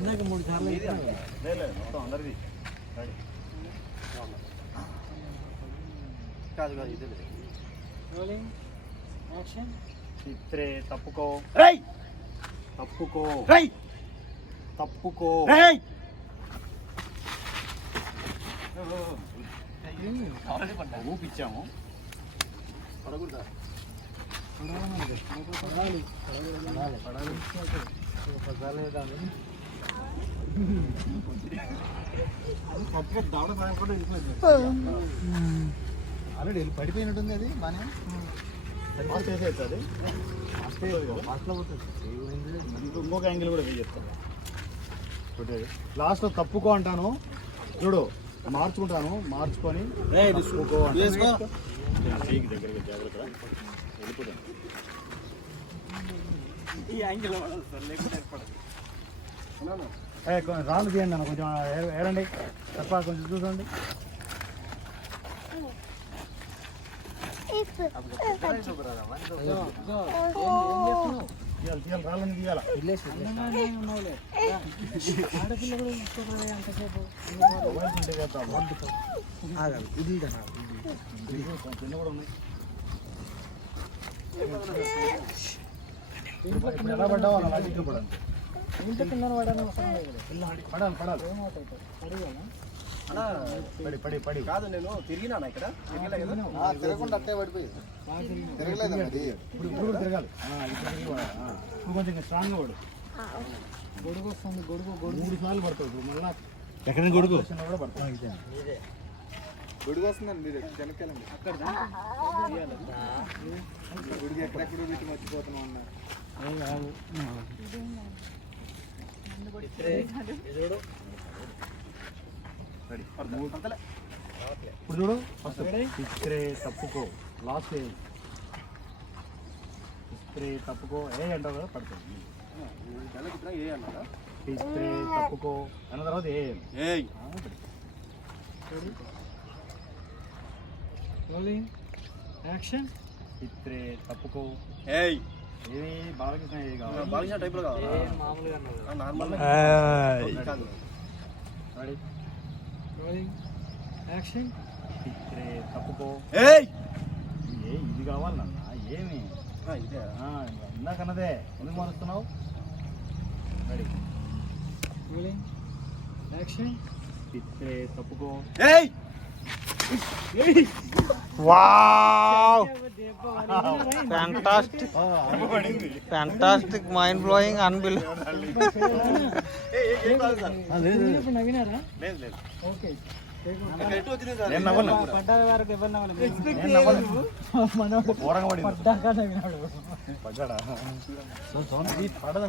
ఇందాక 3 సార్లు మొత్తం అందరిది కాదు కాదు ఇదే రోలింగ్ యాక్షన్ చిత్రే తప్పుకో రై తప్పుకో రై తప్పుకో రై ఊపిచ్చాము పడకూడదా పడాలి పడాలి ఆల్రెడీ పడిపోయినట్టుంది అది బాగా ఇంకొక యాంగిల్ కూడా చెప్తాను లాస్ట్ తప్పుకో అంటాను చూడు మార్చుకుంటాను మార్చుకొని దగ్గరగా జాగ్రత్తగా వెళ్ళిపోతాను ఈ యాంగిల్ రాళ్ళు తీయండి అన్న కొంచెం ఏరండి తప్ప కొంచెం చూడండి తీయాలి రాళ్ళని తీయాలి కింద కూడా ఉన్నాయి ఎలా పడ్డావు అలా పడండి ఇంత కింద పడాలి పడాలి పడాలి పడి పడి పడి కాదు నేను తిరిగినా ఇక్కడ తిరగకుండా అట్టే పడిపోయింది తిరగలేదు ఇప్పుడు కూడా తిరగాలి ఇప్పుడు కొంచెం స్ట్రాంగ్గా పడు గొడుగు వస్తుంది గొడుగు 3 సార్లు పడుతుంది మళ్ళీ ఎక్కడ గొడుగు కూడా పడుతుంది గొడుగు వస్తుందండి మీరు వెనకాలండి అక్కడ గొడుగు ఎక్కడెక్కడ పెట్టి మర్చిపోతున్నాం అన్నారు ఇప్పుడు చూడు ఇస్త్రే తప్పుకో లాస్ట్ ఇస్త్రే తప్పుకో ఏ అంటావు కదా పడుతుంది ఇస్త్రే తప్పుకో అన్న తర్వాత ఏ రోలింగ్ యాక్షన్ ఇస్త్రే తప్పుకో ఏయ్ ఏది బాలకృష్ణ ఏ కావాలి బాగా టైప్లో కావాలి మామూలుగా నార్మల్ కాదు రెడీ రోలింగ్ యాక్షన్ ఇస్త్రే తప్పుకో ఏయ్ ఇది కావాలన్న ఏమి ఇదే ఇందాకన్నదే ఎందుకు మారుస్తున్నావు రెడీ రోలింగ్ యాక్షన్ ఇస్త్రే తప్పుకో ఏయ్ Wow! Fantastic! Fantastic! Mind blowing! Unbelievable! నవ్వినారా లేదు లేదు ఓకే నేను నవ్వను పడ్డా వరకు ఎవరు నవ్వలేదు ఘోరంగా పడింది పడ్డాక నవ్వినాడు పడ్డాడా పడదు